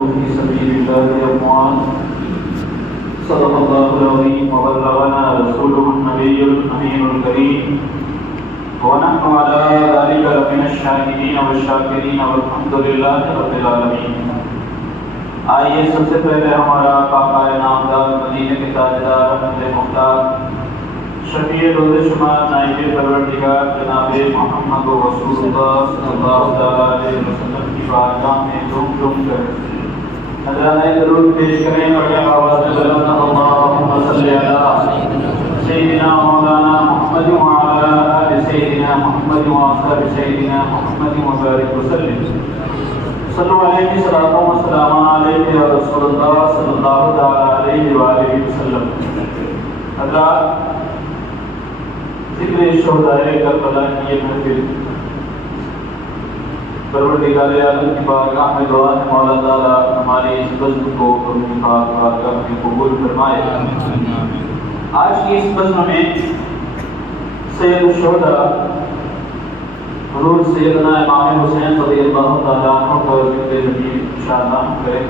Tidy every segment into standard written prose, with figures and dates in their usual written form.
في سبيل الله أموال صدق الله العظيم وبلغنا رسوله النبي الأمين الكريم ونحن على ذلك لمن الشاهدين والشاكرين والحمد لله رب العالمين. آئیے سب سے پہلے ہمارا آقا نامدار مدینے کے تاجدار احمد مختار شفیع روز شمار نائب پروردگار جناب محمد رسول اللہ صلی اللہ علیہ وسلم کی بارگاہ میں جھوم جھوم کر نذرانے درود پیش کریں اور یہ آواز بلند اللہم صلی علی سیدنا مولانا محمد وعلی آل سیدنا محمد وآصحاب سیدنا محمد وبارک وسلم. صلو علیہ صلاۃ و سلام علیہ یا رسول اللہ صلی اللہ علیہ وآلہ وسلم. حضرات، ذکر شہداء کربلا کی یہ محفل پروردگار عالم کی بارگاہ میں دعا ہے مولا تعالیٰ ہماری اس بزم کو اپنی پاک بارگاہ میں قبول فرمائے. آج کی اس بزم میں سید الشہداء حضور سیدنا امام حسین رضی اللہ تعالیٰ عنہ کا ذکر جمیل انشاءاللہ کریں.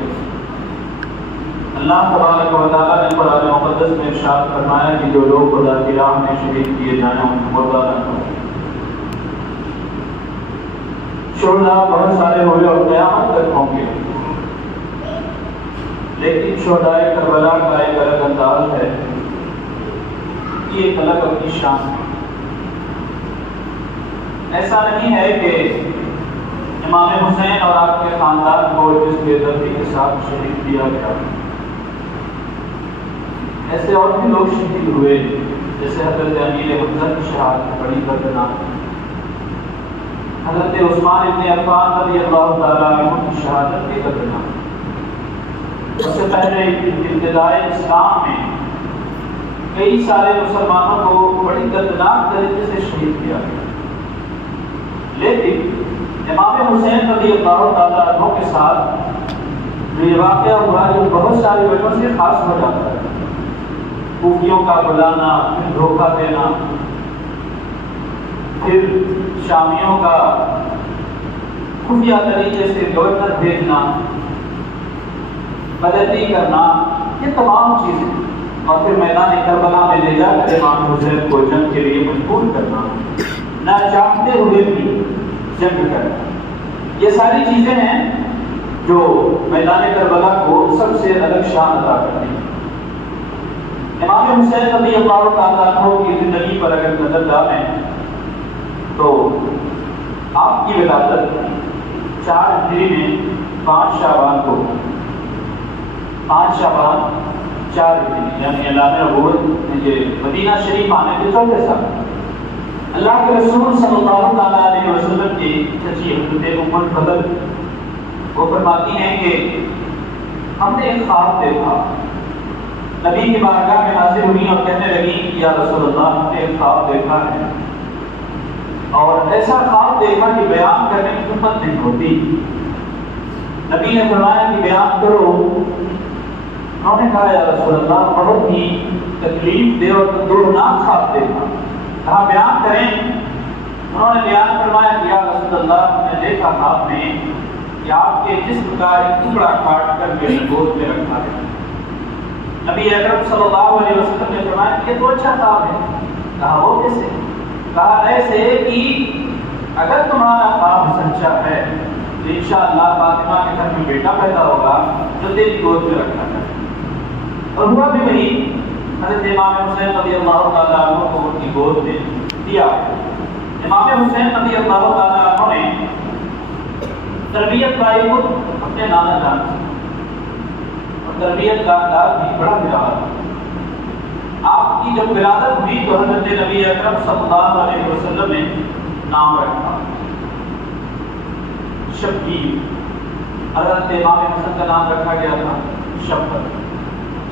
اللہ تبارک و تعالیٰ نے قرآن مقدس میں ارشاد فرمایا کہ جو لوگ خدا کی راہ میں شہید کیے جائیں ان کو مردہ نہ کرو. شہداء بہت سارے ہوئے اور قیامت تک ہوں گے، لیکن شہداء کربلا کا ایک الگ انداز ہے، یہ ایک الگ اپنی شان ہے. ایسا نہیں ہے کہ امام حسین اور آپ کے خاندان کو جس بے دردی کے ساتھ شہید کیا گیا، ایسے اور بھی لوگ شہید ہوئے جیسے حضرت امیر حمزہ کی شہادت بڑی دردناک، حضرت عثمان ابن عفان رضی اللہ تعالیٰ عنہ کی شہادت بھی دردناک. اس سے پہلے ابتدائے اسلام میں کئی سارے مسلمانوں کو بڑی دردناک طریقے سے شہید کیا گیا، لیکن امام حسین رضی اللہ تعالیٰ عنہ کے ساتھ یہ واقعہ ہوا جو بہت ساری وجہوں سے خاص ہو جاتا ہے. کوفیوں کا بلانا، پھر دھوکہ دینا، پھر شامیوں کا خفیہ طریقے سے گورنر بھیجنا، بدعتی کرنا، یہ تمام چیزیں، اور پھر میدان کربلا میں لے جا کر امام حسین کو جنگ کے لیے مجبور کرنا، نہ چاہتے ہوئے بھی جنگ کرنا، یہ ساری چیزیں ہیں جو میدان کربلا کو سب سے الگ شان عطا کرتی ہیں. امام حسین رضی اللہ تعالیٰ عنہ کی زندگی پر اگر نظر ڈالیں تو آپ کی ولادت 4 ہجری میں 5 شعبان کو 4 ہجری یعنی اعلان نبوت یہ مدینہ شریف آنے کے 4 سال اللہ کے رسول صلی اللہ علیہ وسلم کی چچی حضرت ام الفضل وہ فرماتی ہیں کہ ہم نے ایک خواب دیکھا. نبی کی بارگاہ میں حاضر ہوئی اور کہنے لگی یا رسول اللہ ہم نے ایک خواب دیکھا ہے، اور ایسا خواب دیکھا کہ بیان کرنے کی ہمت نہیں ہوتی. نبی نے فرمایا کہ بیان کرو. انہوں نے کہا یا رسول اللہ بہت ہی تکلیف دہ اور دردناک خواب دیکھا، کہا بیان کریں. انہوں نے بیان فرمایا کہ یا رسول اللہ میں نے دیکھا خواب میں کہ آپ کے جسم کا ایک ٹکڑا کاٹ کر میری گود میں رکھا ہے. نبی اکرم صلی اللہ علیہ وسلم نے فرمایا کہ یہ تو اچھا خواب ہے. کہا وہ کیسے؟ کہا ایسے کہ اگر تمہارا خواب سچا ہے تو انشاءاللہ فاطمہ کے گھر میں بیٹا پیدا ہوگا جو تیری گود میں رکھا ہے. اور ہوا بھی وہی. حضرت امام حسین رضی اللہ تعالیٰ عنہ کو ان کی گود میں دیا. امام حسین رضی اللہ تعالیٰ عنہ نے تربیت پائی خود اپنے نانا جان سے، اور تربیت کا انداز بھی بڑا نرالا. آپ کی جب ولادت ہوئی تو حضرت نبی اکرم صلی اللہ علیہ وسلم نے نام رکھا شبیر. حضرت امام حسن کا نام رکھا گیا تھا شبیر.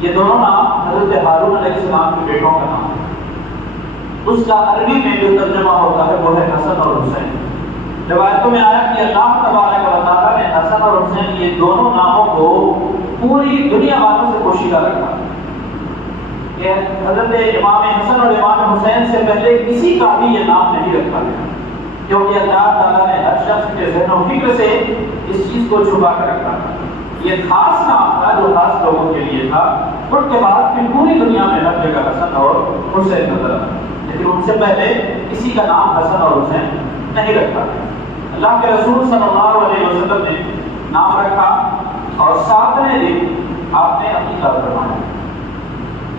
یہ دونوں نام حضرت ہارون علیہ السلام کے بیٹوں کا نام ہے. اس کا عربی میں جو ترجمہ ہوتا ہے وہ ہے حسن اور حسین. روایتوں میں آیا کہ اللہ تبارک و تعالیٰ نے حسن اور حسین یہ دونوں ناموں کو پوری دنیا والوں سے پوشیدہ رکھا کہ حضرت امام حسن اور امام حسین سے پہلے کسی کا بھی یہ نام نہیں رکھا گیا، کیونکہ اللہ تعالیٰ نے ہر شخص کے ذہن و فکر سے اس چیز کو چھپا کر رکھا تھا. یہ خاص نام تھا جو خاص لوگوں کے لیے تھا. ان کے بعد پھر پوری دنیا میں ہر جگہ حسن اور حسین نظر آئے، لیکن ان سے پہلے کسی کا نام حسن اور حسین نہیں رکھا. اللہ کے رسول صلی اللہ علیہ وسلم نے نام رکھا اور 7ویں دن آپ نے عقیقہ فرمایا،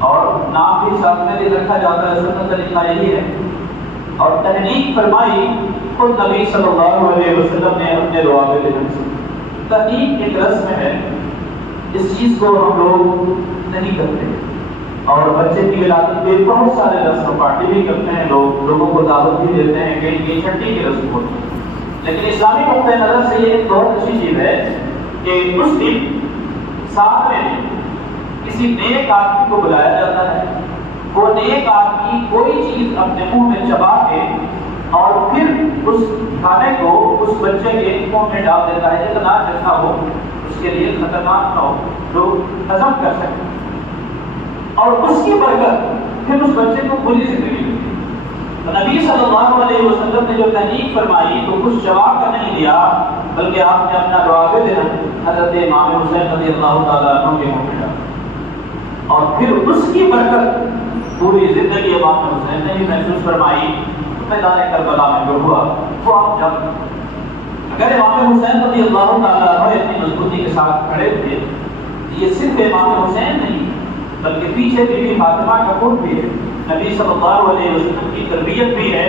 اور نام بھی 7ویں دن رکھا جاتا ہے، سنت طریقہ یہی ہے. اور تحنیک فرمائی خود نبی صلی اللہ علیہ وسلم نے اپنے روابط سے. تحنیک ایک رسم ہے، اس چیز کو ہم لوگ نہیں کرتے، اور بچے کی ولادت پہ بہت سارے رسم پارٹی بھی کرتے ہیں، لوگوں کو دعوت بھی دیتے ہیں کہ یہ چھٹی کی رسم ہوتی ہے. لیکن اسلامی نقطۂ نظر سے یہ ایک بہت اچھی چیز ہے کہ اس دن 7ویں دن کسی نیک آدمی کو بلایا جاتا ہے. وہ نیک آدمی کوئی چیز اپنے منہ میں چبا کے اور پھر اس کھانے کو اس بچے کے منہ میں ڈال دیتا ہے، اتنا جتنا ہو اس کے لیے خطرناک نہ ہو، جو ہضم کر سکے، اور اس کی برکت پھر اس بچے کو پوری زندگی ملتی ہے. تو نبی صلی اللہ علیہ وسلم نے جو تحریک فرمائی تو کچھ جواب کا نہیں دیا، بلکہ آپ نے اپنا روابط حضرت امام حسین رضی اللہ تعالیٰ عنہ کے منہ میں ڈالا، اور پھر اس کی برکت پوری زندگی امام حسین نے بھی محسوس فرمائی. میدان کربلا میں جو ہوا وہ آپ جب اگر امام حسین رضی اللہ تعالیٰ عنہ اتنی مضبوطی کے ساتھ کھڑے تھے، یہ صرف امام حسین نہیں بلکہ پیچھے بی بی فاطمہ کا خود بھی ہے، نبی صلی اللہ علیہ وسلم کی تربیت بھی ہے،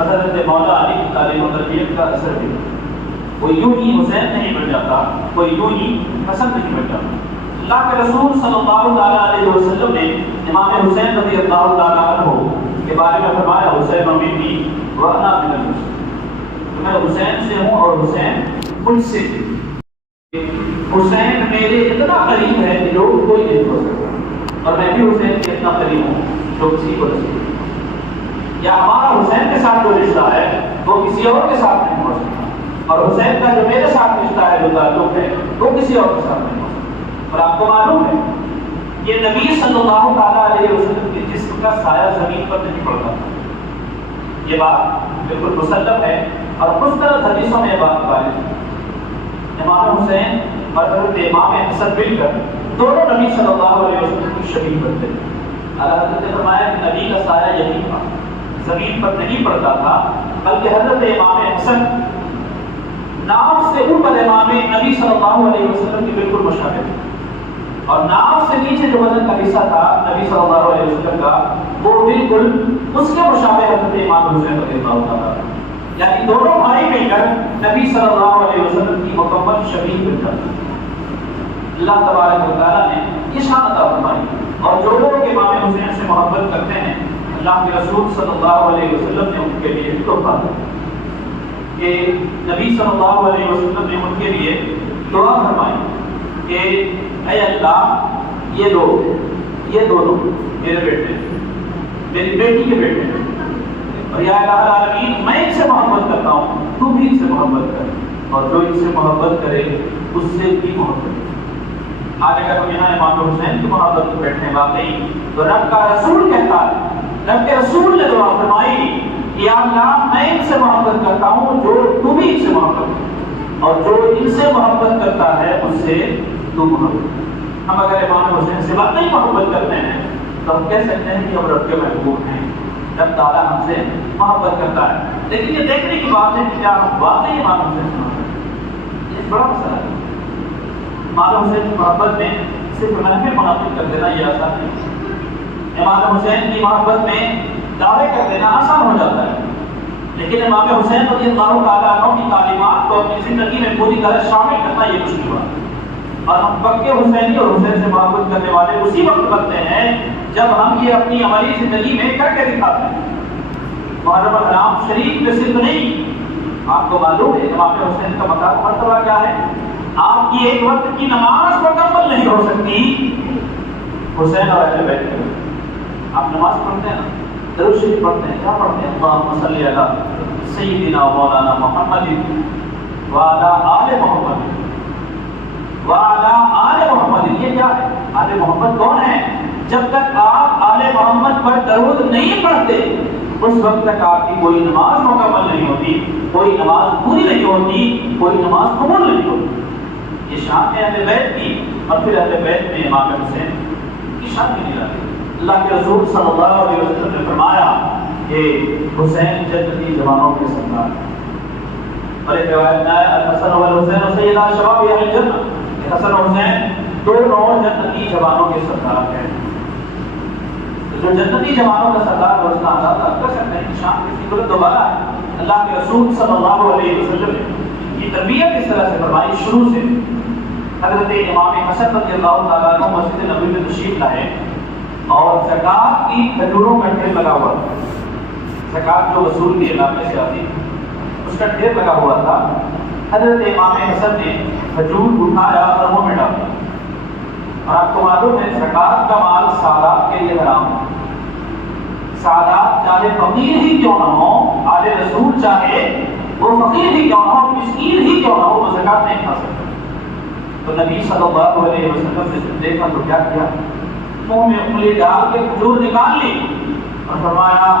حضرت مولا علی کی تعلیم و تربیت کا اثر بھی ہے. کوئی یوں ہی حسین نہیں بن جاتا، کوئی یوں ہی حسن نہیں بن جاتا. اللہ کے رسول صلی اللہ علیہ وسلم نے امام حسین رضی اللہ تعالیٰ عنہ کے بارے میں فرمایا، حسین منی وانا من المسلمین، میں حسین سے ہوں اور حسین مجھ سے. حسین میرے اتنا قریب ہے کہ لوگ کوئی نہیں ہو سکتا، اور میں بھی حسین کے اتنا قریب ہوں جو کسی کو نہیں. یا ہمارا حسین کے ساتھ جو رشتہ ہے وہ کسی اور کے ساتھ نہیں ہو سکتا، اور حسین کا جو میرے ساتھ رشتہ ہے، جو تعلق ہے، وہ کسی اور کے ساتھ نہیں ہو سکتا. اور آپ کو معلوم ہے یہ نبی صلی اللہ تعالیٰ علیہ وسلم کے جسم کا سایہ زمین پر نہیں پڑتا تھا. یہ بات بالکل مسلم ہے، اور مستند حدیثوں میں یہ بات وارد ہے. امام حسین اور حضرت امام حسن مل کر دونوں نبی صلی اللہ علیہ وسلم کی شبیہ بنتے ہیں. حضرت نے فرمایا کہ نبی کا سایہ یہی تھا، زمین پر نہیں پڑتا تھا، بلکہ حضرت امام حسن ناف سے اوپر امام نبی صلی اللہ علیہ وسلم کی بالکل مشابہ تھے، اور ناف سے نیچے جو بدن کا حصہ تھا نبی صلی اللہ علیہ وسلم کا، وہ بالکل اس کے مشابہ حضرت امام حسین رضی اللہ تعالیٰ. یعنی دونوں بھائی مل کر نبی صلی اللہ علیہ وسلم کی مکمل شبیہ بن جاتے. اللہ تبارک و تعالیٰ نے یہ شان عطا فرمائی، اور جو لوگ امام حسین سے محبت کرتے ہیں، اللہ کے رسول صلی اللہ علیہ وسلم نے ان کے لیے تحفہ دیا کہ نبی صلی اللہ علیہ وسلم نے ان کے لیے دعا فرمائی کہ اے اللہ، یہ دونوں میرے بیٹے، میری بیٹی کے بیٹے ہیں، اور یا الہ العالمین میں ان سے محبت کرتا ہوں، تو بھی ان سے محبت کر، اور جو ان سے محبت کرے اس سے بھی محبت کرے. آج اگر ہم یہاں امام حسین کی محبت میں بیٹھے ہیں واقعی، تو رب کا رسول کہتا ہے، رب کے رسول نے دعا فرمائی کہ یا اللہ میں ان سے محبت کرتا ہوں جو تو بھی ان سے محبت کر، اور جو ان سے محبت کرتا ہے اس سے تو محبت. ہم اگر امام حسین سے واقعی محبت کرتے ہیں تو ہم کہہ سکتے ہیں کہ ہم رب کے محبوب ہیں، رب تعالیٰ ہم سے محبت کرتا ہے. لیکن یہ دیکھنے کی بات ہے کہ کیا ہم واقعی امام حسین سے محبت کرتے ہیں؟ یہ بڑا مسئلہ ہے. امام حسین کی محبت میں صرف محفل منعقد کر دینا یہ آسان نہیں. امام حسین کی محبت میں دعوے کر دینا آسان ہو جاتا ہے، لیکن امام حسین رضی اللہ تعالیٰ عنہ کی تعلیمات کو اپنی زندگی میں پوری طرح شامل کرنا یہ مشکل ہوا. اور ہم پکے حسینی اور حسین سے محبت کرنے والے اسی وقت بنتے ہیں جب ہم یہ اپنی عملی زندگی میں کر کے دکھاتے ہیں. محرم الحرام شریف میں صرف نہیں، آپ کو معلوم ہے امام حسین کا مقام مرتبہ کیا ہے. آپ کی ایک وقت کی نماز مکمل نہیں ہو سکتی حسین اور اہل بیت کے. آپ نماز پڑھتے ہیں نا، درود شریف پڑھتے ہیں، کیا پڑھتے ہیں؟ اللہم صلی علی سیدنا مولانا محمد وعلی آل محمد وعلی آل محمد. یہ کیا ہے؟ آل محمد کون ہے؟ جب تک آپ آل محمد پر درود نہیں پڑھتے اس وقت تک آپ کی کوئی نماز مکمل نہیں ہوتی، کوئی نماز پوری نہیں ہوتی، کوئی نماز قبول نہیں ہوتی. یہ شان ہے اہل بیت کی، اور پھر اہل بیت میں امام حسین کی شان بھی نہیں رہتی۔ اللہ کے رسول صلی اللہ علیہ وسلم نے فرمایا کہ حسین جنتی جوانوں کے سردار ہیں، اور ایک روایت میں آیا الحسن والحسین سیدا شباب اہل الجنہ، حسن اور حسین دونوں جنتی جوانوں کے سردار ہیں۔ جو جنتی جوانوں کا سردار ہے اس کا اندازہ کر سکتے ہیں کہ شان کسی بلند و بالا ہے۔ اللہ کے رسول صلی اللہ علیہ وسلم نے یہ تربیت اس طرح سے فرمائی شروع سے۔ حضرت امام حسن رضی اللہ تعالیٰ عنہ مسجد نبوی میں تشریف لائے اور زکوٰۃ کی کھجوروں کا ڈھیر لگا ہوا تھا، زکوٰۃ جو وصول کی علاقے سے آتی اس کا ڈھیر لگا ہوا تھا۔ حضرت امام حسن نے کھجور اٹھایا اور منہ میں ڈالا، اور آپ کو معلوم ہے زکوٰۃ کا مال سادات کے لیے حرام ہے۔ سادات چاہے فقیر ہی کیوں نہ ہو، آل رسول چاہے وہ فقیر ہی کیوں نہ ہو، مسکین ہی کیوں نہ ہو، وہ زکوٰۃ نہیں کھا سکتا۔ تو نبی صلی اللہ علیہ وسلم نے جب دیکھا تو کیا کیا، منہ میں انگلی ڈال کے کھجور نکال لی اور فرمایا،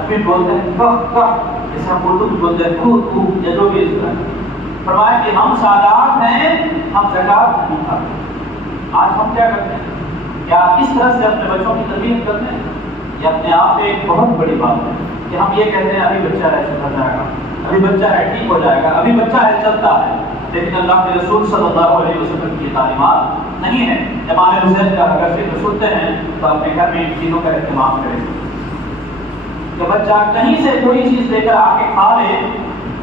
ابھی بولتے ہیں کخ کخ، جیسے ہم اردو میں بولتے ہیں تو تو، یا جو بھی اس طرح، فرمایا کہ ہم سادات ہیں، ہم زکوٰۃ نہیں کھاتے۔ آج ہم کیا کرتے ہیں؟ کیا اس طرح سے اپنے بچوں کی تربیت کرتے ہیں؟ یہ اپنے آپ میں ایک بہت بڑی بات ہے کہ ہم یہ کہتے ہیں ابھی بچہ ہے سدھر جائے گا، ابھی بچہ ہے ٹھیک ہو جائے گا، ابھی بچہ ہے چلتا ہے، لیکن اللہ کے رسول صلی اللہ علیہ وسلم کی تعلیمات نہیں ہے۔ امام حسین کا اگر ذکر سنتے ہیں تو اپنے گھر میں ان چیزوں کا اہتمام کریں کہ بچہ کہیں سے کوئی چیز لے کر آ کے کھا لے،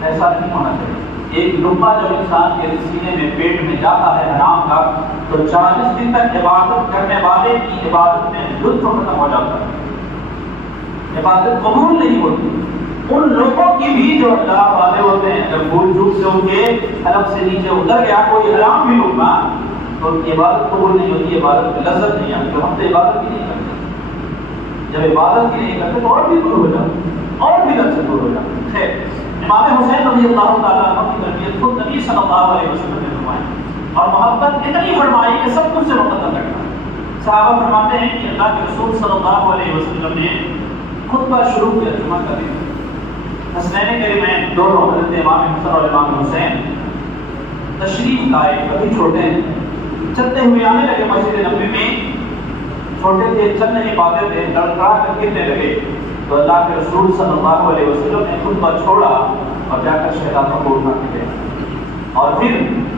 ایسا نہیں ہونا چاہیے۔ ایک لقمہ جب انسان کے سینے میں پیٹ میں جاتا ہے حرام کا تو 40 دن تک عبادت کرنے والے کی عبادت میں لطف ختم ہو جاتا ہے، عبادت قبول نہیں ہوتی۔ ان لوگوں کی بھی جو اللہ والے ہوتے ہیں، جب بھول چوک سے ان کے حلق سے نیچے اتر گیا کوئی حرام بھی لقمہ تو ان کی عبادت قبول نہیں ہوتی، عبادت میں لذت نہیں آتی۔ تو ہم تو عبادت ہی نہیں کرتے، جب عبادت ہی نہیں کرتے تو اور بھی دور ہو جاتے، اور بھی لذت دور ہو جاتے۔ خیر، امام حسین رضی اللہ تعالیٰ عنہ کی تربیت خود نبی صلی اللہ علیہ وسلم نے فرمائی، اور محبت اتنی فرمائی کہ سب کچھ سے مقدم رکھنا۔ صحابہ فرماتے ہیں کہ اللہ کے رسول صلی اللہ علیہ وسلم نے خطبہ شروع کیا جمعہ کا دن، حسنین کریمین دونوں حضرت امام حسن اور امام حسین تشریف لائے، کبھی چھوٹے ہیں، چلتے ہوئے آنے لگے مسجد نبوی میں، چھوٹے تھے چل نہیں پاتے تھے، لڑکھڑا کر گرنے لگے، تو اللہ کے رسول صلی اللہ علیہ وسلم نے خطبہ چھوڑا اور جا کر شہزادوں کو اٹھا کے دیا، اور پھر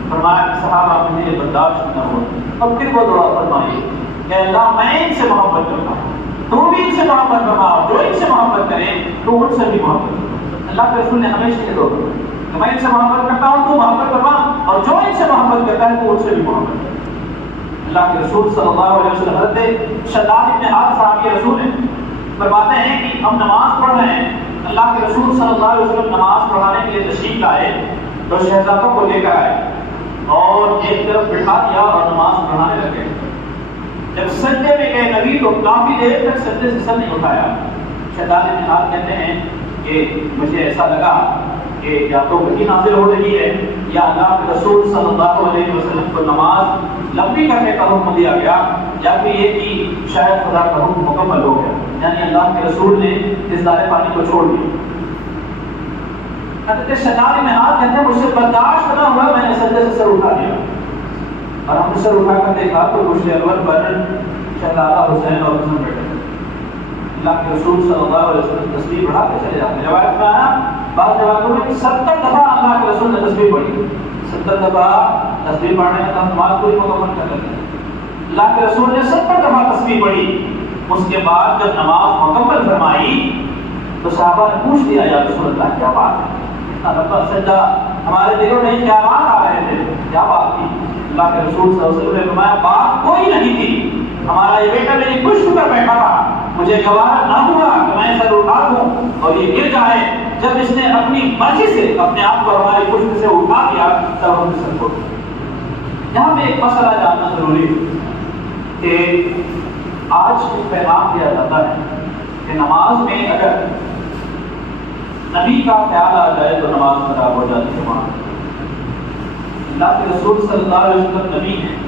فرمایا کہ صحابہ مجھے یہ برداشت نہ ہوا، اور پھر وہ دعا فرمائی کہ اللہ میں ان سے محبت کرتا ہوں، تو بھی ان سے محبت کرنا، جو ان سے محبت کرے تو ان سے بھی محبت کرنا۔ اللہ کے رسول نے ہمیشہ یہ دعا کی کہ میں ان سے محبت کرتا ہوں تو محبت کرنا، اور جو ان سے محبت کرتا ہے تو ان سے بھی محبت کرنا۔ اللہ کے رسول صلی اللہ علیہ وسلم حضرت شداد ابن حارثہ صحابی رسول ہیں، فرماتے ہیں کہ ہم نماز پڑھ رہے ہیں، اللہ کے رسول صلی اللہ علیہ وسلم نماز پڑھانے کے لیے تشریف لائے تو شہزادوں کو لے کر آئے اور ایک طرف بٹھا دیا اور نماز پڑھانے لگے۔ جب سجدے میں گئے نبی تو کافی دیر تک سجدے سے سر نہیں اٹھایا۔ شہزاد ابن حارثہ کہتے ہیں کہ مجھے ایسا لگا کہ یا تو وحی نازل ہو رہی ہے یا اللہ کے رسول صلی اللہ علیہ وسلم کو نماز لمبی کرنے کا حکم دیا گیا، یا پھر یہ کہ شاید خدا کا حکم مکمل ہو گیا، یعنی اللہ کے رسول نے اصدار پانی کو چھوڑ دیا۔ حضرت شداد ابن حارثہ کہتے ہیں مجھ سے برداشت نہ ہوا، میں نے سجدے سے سر اٹھا دیا، اور ہم نے سر اٹھا کر دیکھا تو مجھ اول پر شہزادہ حسین اور حسن بیٹھے۔ اللہ کے رسول صلی اللہ علیہ وسلم تسبیح پڑھا کے چلے جاتے ہیں۔ روایت میں آیا بعض روایتوں میں 70 دفعہ اللہ کے رسول نے تسبیح پڑھی، 70 دفعہ تسبیح پڑھنے کا نماز پوری مکمل کر لیتے ہیں۔ اللہ کے رسول نے 70 دفعہ تسبیح پڑھی، اس کے بعد جب نماز مکمل فرمائی تو صحابہ نے پوچھ لیا یا رسول اللہ کیا بات ہے، اتنا لمبا سجدہ، ہمارے دلوں میں خیالات آ رہے تھے، کیا بات تھی؟ اللہ کے رسول صلی اللہ علیہ وسلم نے فرمایا بات کوئی نہیں تھی، ہمارا یہ بیٹا میری پشت پر بیٹھا تھا، مجھے گوارا نہ ہوا کہ میں سر اٹھا دوں اور یہ گر جائے، جب اس نے اپنی مرضی سے اپنے آپ کو ہماری پشت سے اٹھا دیا تب ہم نے سر کو۔ یہاں پہ ایک مسئلہ جاننا ضروری ہے کہ آج ایک پیغام دیا جاتا ہے کہ نماز میں اگر نبی کا خیال آ جائے تو نماز خراب ہو جاتی ہے۔ اللہ کے رسول صلی اللہ علیہ وسلم نبی ہیں،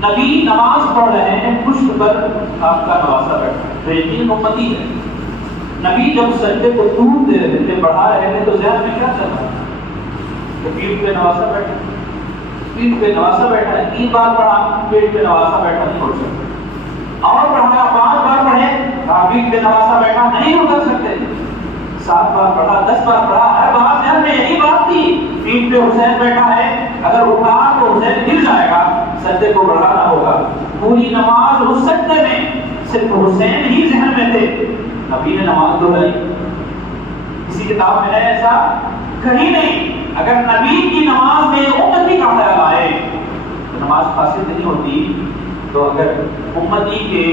نبی نماز پڑھ رہے ہیں، پشت پر آپ کا نواسا بیٹھا ہے جو یقین امتی ہے۔ نبی جب سجدے کو ٹوٹ دے رہے تھے، بڑھا رہے تھے، تو ذہن میں کیا چل رہا تھا کہ پیٹھ پہ نواسا بیٹھا، پیٹھ پہ نواسا بیٹھا ہے، 3 بار پڑھا پیٹھ پہ نواسا بیٹھا نہیں اٹھ سکتا، اور پڑھایا 5 بار پڑھے پیٹھ پہ نواسا بیٹھا نہیں اٹھ سکتے، 7 بار پڑھا 10 بار پڑھا، ہر بار ذہن میں یہی بات تھی پیٹھ پہ حسین بیٹھا ہے، اگر اٹھا تو حسین گر جائے گا، سجدے کو بڑھانا ہوگا۔ پوری نماز اس سجدے میں صرف حسین ہی ذہن میں تھے، نبی نے نماز دہرائی، کسی کتاب میں ہے ایسا کہیں نہیں۔ اگر نبی کی نماز میں امتی کا خیال آئے تو نماز فاسد نہیں ہوتی، تو اگر امتی کے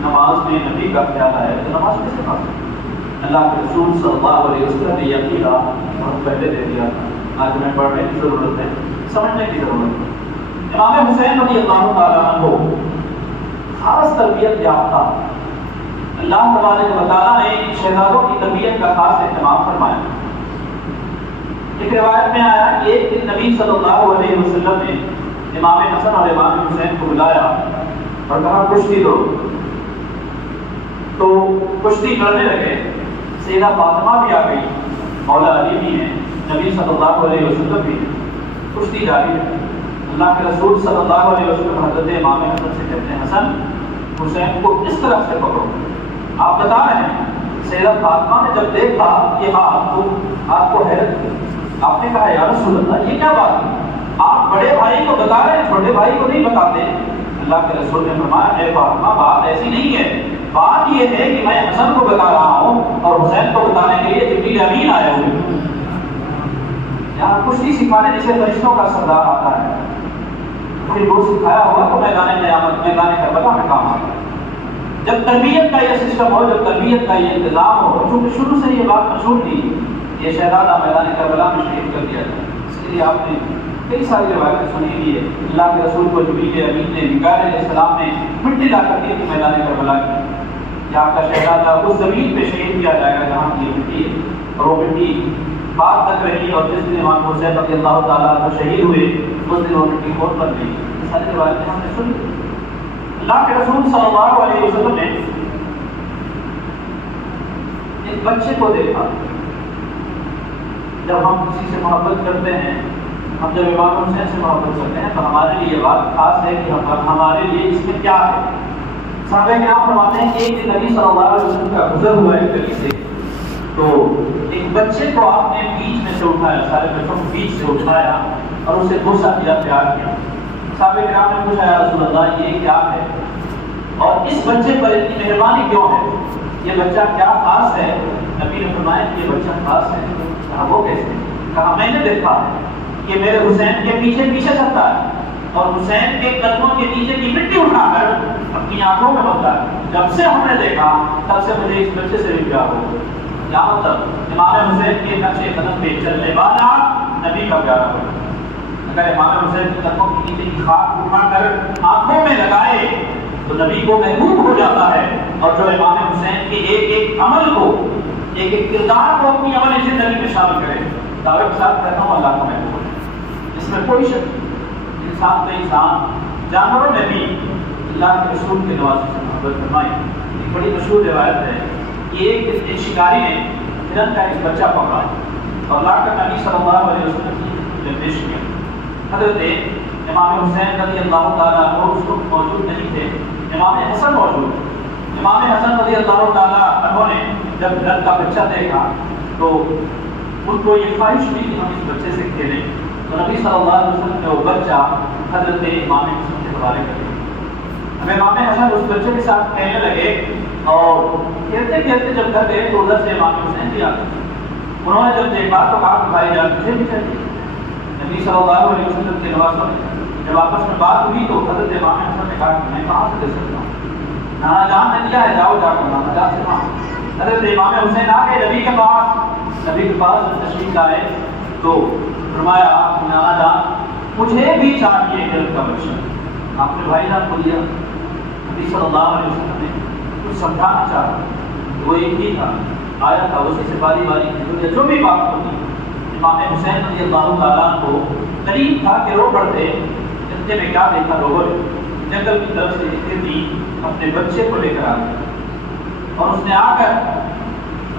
نماز میں نبی کا خیال آئے تو نماز کیسے فاسد؟ اللہ کے رسول صلی اللہ علیہ وسلم نے یہ عقیدہ بہت پہلے دے دیا تھا، آج ہمیں پڑھنے کی ضرورت ہے، سمجھنے کی ضرورت ہے۔ امام حسین رضی اللہ تعالیٰ عنہ خاص تربیت یافتہ، اللہ تبارک و تعالیٰ نے شہزادوں کی تربیت کا خاص اہتمام فرمایا۔ ایک روایت میں آیا کہ ایک دن نبی صلی اللہ علیہ وسلم نے امام حسن اور امام حسین کو بلایا اور کہا کشتی دو، تو کشتی لڑنے لگے۔ سیدہ فاطمہ بھی آ گئی، مولا علی بھی ہیں، نبی صلی اللہ علیہ وسلم بھی ہیں، کشتی جاری ہے۔ اللہ کے رسول صلی اللہ علیہ وسلم حضرت امام حسن سے کہتے ہیں حسن حسین کو اس طرح سے پکڑو، آپ بتا رہے ہیں۔ سیدہ فاطمہ نے جب دیکھا کہ آپ کو حیرت کی، آپ نے کہا یا رسول اللہ یہ کیا بات ہے، آپ بڑے بھائی کو بتا رہے ہیں چھوٹے بھائی کو نہیں بتاتے۔ اللہ کے رسول نے فرمایا اے فاطمہ بات ایسی نہیں ہے، بات یہ ہے کہ میں حسن کو بتا رہا ہوں اور حسین کو بتانے کے لیے جبریل امین آئے ہوئے ہیں۔ یہاں کشتی سکھانے جسے فرشتوں کا سردار آتا ہے، پھر وہ سکھایا ہوا تو میدان قیامت میدان کربلا میں کام آتا ہے۔ جب تربیت کا یہ سسٹم ہو، جب تربیت کا یہ انتظام ہو، چونکہ شروع سے یہ بات مشہور تھی، یہ شہزادہ میدان کربلا میں شہید کر دیا جائے، اس لیے آپ نے کئی ساری روایتیں سنی ہوئی ہے۔ اللہ کے رسول کو جبریل امین نے میکائیل علیہ السلام نے مٹی لا کر دی تھی میدان کربلا کی، کہ آپ کا شہزادہ اس زمین پہ شہید کیا جائے گا جہاں کی مٹی ہے، اور وہ مٹی بات تک رہی، اور جس دن امام حسین رضی اللہ تعالیٰ عنہ شہید ہوئے اس دن وہ مٹی کھود بن گئی۔ یہ ساری روایتیں ہم نے سنی۔ اللہ کے رسول صلی اللہ علیہ وسلم نے ایک بچے کو دیکھا۔ جب ہم کسی سے محبت کرتے ہیں، ہم جب امام حسین سے محبت کرتے ہیں تو ہمارے لیے یہ بات خاص ہے کہ ہمارے لیے اس میں کیا ہے۔ صحابہ کرام فرماتے ہیں کہ ایک دن نبی صلی اللہ علیہ وسلم کا گزر ہوا ایک گلی سے، تو ایک بچے کو آپ نے بیچ میں سے اٹھایا، سارے بچوں کو بیچ سے اٹھایا اور اسے بوسہ کیا، پیار کیا۔ صحابہ کرام نے پوچھا یا رسول اللہ یہ کیا ہے، اور اس بچے پر اتنی مہربانی کیوں ہے، یہ بچہ کیا خاص ہے؟ نبی نے فرمایا کہ یہ بچہ خاص ہے۔ کہا وہ کیسے؟ کہا میں نے دیکھا کہ میرے حسین کے پیچھے پیچھے چلتا ہے اور حسین کے قدموں کے نیچے کی مٹی اٹھا کر اپنی آنکھوں میں بنتا ہے۔ جب سے ہم نے دیکھا تب سے مجھے اس بچے سے بھی پیار ہو گیا۔ یہاں تک امام حسین کے نقش قدم پہ چلنے والا نبی کا پیارا ہو۔ اگر امام حسین کے قدموں کے نیچے کی خاک اٹھا کر آنکھوں میں لگائے تو نبی کو محبوب ہو جاتا ہے، اور جو امام حسین کے ایک ایک عمل کو، ایک ایک کردار کو اپنی عمل زندگی میں شامل کرے، دعوے کے ساتھ کہتا ہوں اللہ کو محبوب ہے۔ اس میں کوئی شک نہیں، انسان تو انسان، جانوروں نے بھی اللہ کے رسول کے نوازش سے محبت فرمائی۔ ایک بڑی مشہور روایت ہے کہ ایک شکاری نے ہرن کا ایک بچہ پکڑا اور لا کر نبی صلی اللہ علیہ وسلم کی پیش کیا۔ حضرت امام حسین رضی اللہ تعالیٰ عنہ اس وقت موجود نہیں تھے، امام حسن موجود۔ امام حسن رضی اللہ تعالیٰ عنہ نے جب ہرن کا بچہ دیکھا تو ان کو یہ خواہش ہوئی کہ ہم اس بچے سے کھیلیں، تو نبی صلی اللہ علیہ وسلم نے وہ بچہ حضرت امام حسن کے حوالے کر دیا۔ اب امام حسن اس بچے کے ساتھ کھیلنے لگے اور کھیلتے کھیلتے جب گھر گئے تو ادھر سے امام حسین بھی آ گئے۔ انہوں نے جب دیکھا تو کہا کہ بھائی جان مجھے بھی چاہیے۔ نبی صلی اللہ علیہ وسلم کے نوازوں نے جب آپس میں بات ہوئی تو حضرت امام حسن نے کہا کہ میں کہاں سے دے سکتا ہوں، نانا جان نے دیا ہے، جاؤ جا کر نانا جان سے مانگو۔ حضرت امام حسین آ گئے نبی کے پاس تشریف لائے تو فرمایا نانا جان مجھے بھی چاہیے ہرن کا بچہ۔ آپ نے بھائی جان کو دیا۔ نبی صلی اللہ علیہ وسلم نے کچھ سمجھانا چاہا، وہ ایک ہی تھا، آیا تھا اسی سے باری باری جو بھی بات ہوتی امام حسین رضی اللہ تعالیٰ کو قریب تھا کہ رو پڑتے۔ جنتے میں کیا دیکھا لوگوں نے، جنگل کی طرف سے ایک تھی اپنے بچے کو لے کر آ گئی اور اس نے آ کر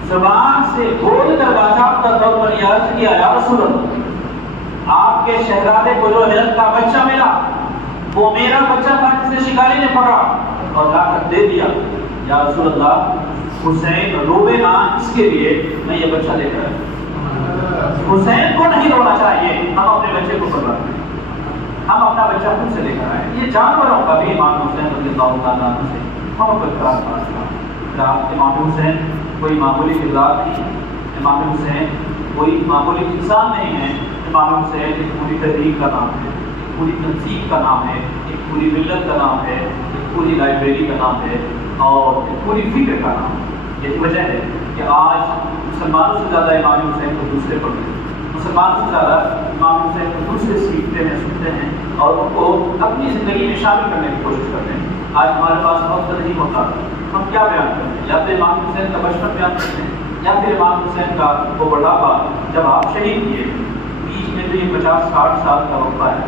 زبان سے بول کر باضابطہ طور پر یہ عرض کیا یا رسول اللہ آپ کے شہزادے کو جو ہرن کا بچہ ملا وہ میرا بچہ تھا جسے شکاری نے پکڑا اور لا کر دے دیا، یا رسول اللہ حسین روے نہ اس کے لیے میں یہ بچہ لے کر حسین کو نہیں رونا چاہیے، ہم اپنے بچے کو پکڑا ہم اپنا بچہ خود سے لے کر آئے۔ یہ جانوروں کا بھی امام حسین رضی اللہ تعالیٰ عنہ سے محبت کا احساس تھا۔ امام حسین کوئی معمولی کردار نہیں، امام حسین کوئی معمولی انسان نہیں ہے، امام حسین ایک پوری تحریک کا نام ہے، ایک پوری تنظیم کا نام ہے، ایک پوری ملت کا نام ہے، ایک پوری لائبریری کا نام ہے اور ایک پوری فکر کا نام ہے۔ یہی وجہ ہے کہ آج مسلمانوں سے زیادہ امام حسین کو دوسرے پڑھتے ہیں، مسلمانوں سے زیادہ امام حسین کو دوسرے سیکھتے ہیں، سنتے ہیں اور ان کو اپنی زندگی میں شامل کرنے کی کوشش کرتے ہیں۔ آج ہمارے پاس وقت نہیں ہوتا، ہم کیا بیان کرتے ہیں؟ یا تو امام حسین کا بچپن بیان کرتے ہیں یا پھر امام حسین کا وہ بڑھاپا جب آپ شہید کیے، بیچ میں جو یہ 50-60 سال کا وقفہ ہے،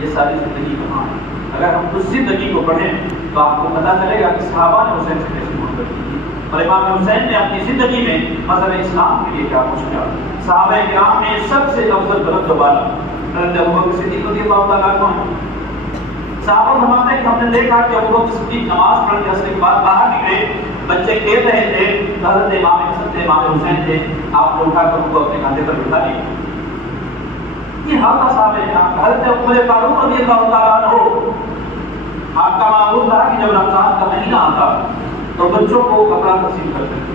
یہ ساری زندگی کہاں ہے؟ اگر ہم اس زندگی کو پڑھیں تو آپ کو پتہ چلے گا کہ صحابہ نے حسین سے کیسے محبت کی اور امام حسین نے اپنی زندگی میں مذہب اسلام کے لیے کیا کچھ کیا۔ صحابہ کرام میں سب سے افضل بلند والا حضرت ابوبکر صدیق رضی اللہ تعالیٰ عنہ ہیں۔ صحابہ فرماتے ہیں کہ ہم نے دیکھا کہ ابوبکر صدیق نماز پڑھ کے اثر کے بعد باہر نکلے، بچے کھیل رہے تھے، حضرت امام حسن تھے، امام حسین تھے، آپ نے اٹھا کر ان کو اپنے کاندھے پر بٹھا لیا۔ یہ حال تھا صحابہ کرام کا۔ حضرت عمر فاروق رضی اللہ تعالیٰ عنہ، آپ کا معمول تھا کہ جب رمضان کا مہینہ آتا تو بچوں کو کپڑا تقسیم کرتے تھے،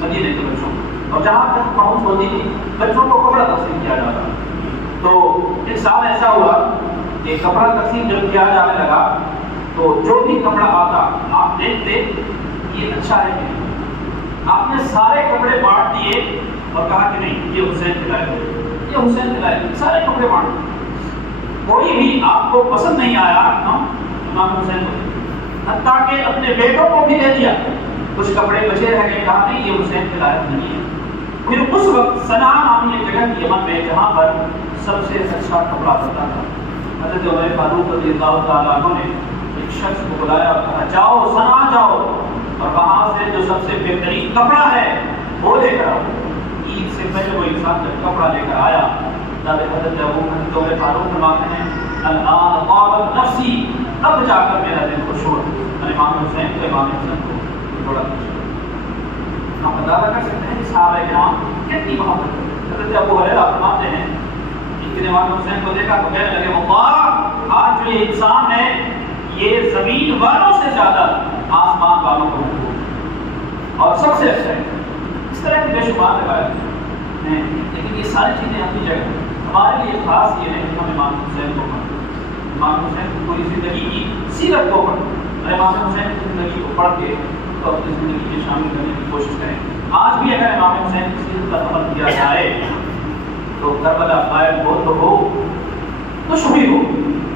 مدینے کے بچوں کو، اور جہاں تک پہنچ ہوتی تھی بچوں کو کپڑا تقسیم کیا جاتا۔ تو ایک سال ایسا ہوا کہ کپڑا تقسیم جب کیا جانے لگا تو جو بھی کپڑا آتا آپ دیکھتے یہ اچھا ہے کہ نہیں، آپ نے سارے کپڑے بانٹ دیے اور کہا کہ نہیں یہ حسین کے لائق ہے، یہ حسین کے لائق ہے، سارے کپڑے بانٹ دیے۔ کوئی بھی آپ کو پسند نہیں آیا ہم امام حسین کو، حتیٰ کہ اپنے بیٹوں کو بھی دے دیا، کچھ کپڑے بچے رہ گئے، کہا نہیں یہ حسین کے لائق نہیں ہے۔ پھر اس وقت صنعاء نامی ایک جگہ کی یمن میں جہاں پر سب سے اچھا کپڑا بنتا تھا، حضرت عمر فاروق رضی اللہ تعالیٰ عنہ نے ایک شخص کو بلایا اور کہا جاؤ صنعاء جاؤ اور وہاں سے جو سب سے بہترین کپڑا ہے وہ لے کر آؤ۔ عید سے پہلے وہ انسان جب کپڑا لے کر آیا، حضرت عمر فاروق فرماتے ہیں الآن طابت نفسی، اب جا کر میرا دل خوش ہوا۔ امام حسین کو امام حسن کو بڑا خوش ہوا۔ ہم اندازہ کر سکتے ہیں کہ صحابہ کرام کتنی محبت کرتے ہیں۔ حضرت ابو ہریرہ فرماتے ہیں کہ امام حسین کو دیکھا تو کہنے لگے اللہ، آج جو یہ انسان ہے یہ زمین والوں سے زیادہ آسمان والوں کو اور سب سے اچھا ہے۔ اس طرح کی بے شمار روایت ہیں، لیکن یہ ساری چیزیں اپنی جگہ ہمارے لیے خاص یہ ہے کہ ہم امام حسین کو پڑھیں، امام حسین کی پوری زندگی کی سیرت کو پڑھیں اور امام حسین کی زندگی کو پڑھ کے تو اپنی زندگی میں شامل کرنے کی کوشش کریں۔ آج بھی اگر امام حسین کی سیرت کا عمل کیا جائے تو کربلا قائم ہو تو ہو، کچھ بھی ہو،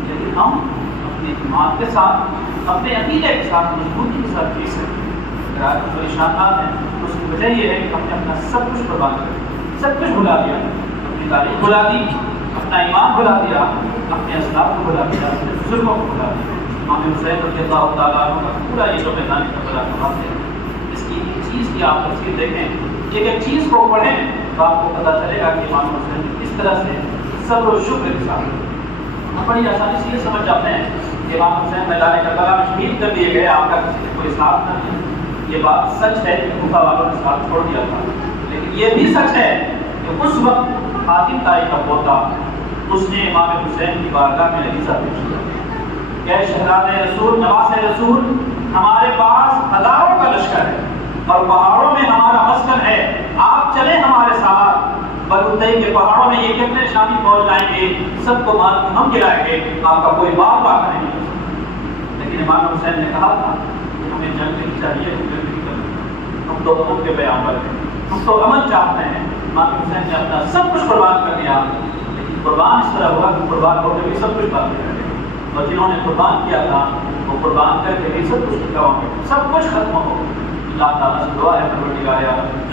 لیکن ہم اپنی ایمان کے ساتھ، اپنے عقیدے کے ساتھ، مضبوطی کے ساتھ جی سکتے ہیں۔ اگر آج جو اشارات ہیں اس کی وجہ یہ ہے کہ ہم نے اپنا سب کچھ قربان کر دیا، سب کچھ بھلا دیا، اپنی تاریخ بھلا دی، اپنا ایمان بھلا دیا، اپنے اسلاف کو بھلا دیا، اپنے بزرگوں کو بھلا دیا۔ امام حسین رضی اللہ تعالیٰ عنہ کا پورا یہ جو میدان کربلا کا واقعہ ہے، اس کی ایک چیز کی آپ تفصیل دیکھیں، ایک چیز کو پڑھیں تو آپ کو پتہ چلے گا کہ امام حسین کس طرح سے صبر و شکر کے ساتھ، ہم بڑی آسانی سے یہ سمجھ جاتے ہیں کہ امام حسین میدان کربلا میں شہید کر دیے گئے، آپ کا کسی نے کوئی ساتھ نہ دیا۔ یہ بات سچ ہے کہ کوفہ والوں نے ساتھ چھوڑ دیا تھا، لیکن یہ بھی سچ ہے کہ اس وقت حاتم طائی کا پوتا اس نے امام حسین کی بارگاہ میں عریضہ پیش کیا کہ شہزاد رسول، نواز رسول، ہمارے پاس ہزاروں کا لشکر ہے اور پہاڑوں میں ہمارا مسکن ہے، آپ چلیں ہمارے ساتھ، بلوطئی کے پہاڑوں میں یہ کتنے شامی فوج لائیں گے، سب کو مار کے ہم گرائیں گے، آپ کا کوئی بات باقی نہیں ہو سکتا۔ لیکن امام حسین نے کہا تھا کہ ہمیں جنگ نہیں چاہیے، جنگ نہیں کرنی، ہم تو امن کے پیغمبر ہیں، ہم تو امن چاہتے ہیں۔ امام حسین نے اپنا سب کچھ قربان کر دیا، لیکن قربان اس طرح ہوا کہ قربان ہو کے بھی سب کچھ باقی رہ گیا، اور جنہوں نے قربان کیا تھا وہ قربان کر کے بھی سب کچھ گوا گئے، سب کچھ ختم ہو۔ اللہ تعالیٰ سے دعا ہے پروردگار عالم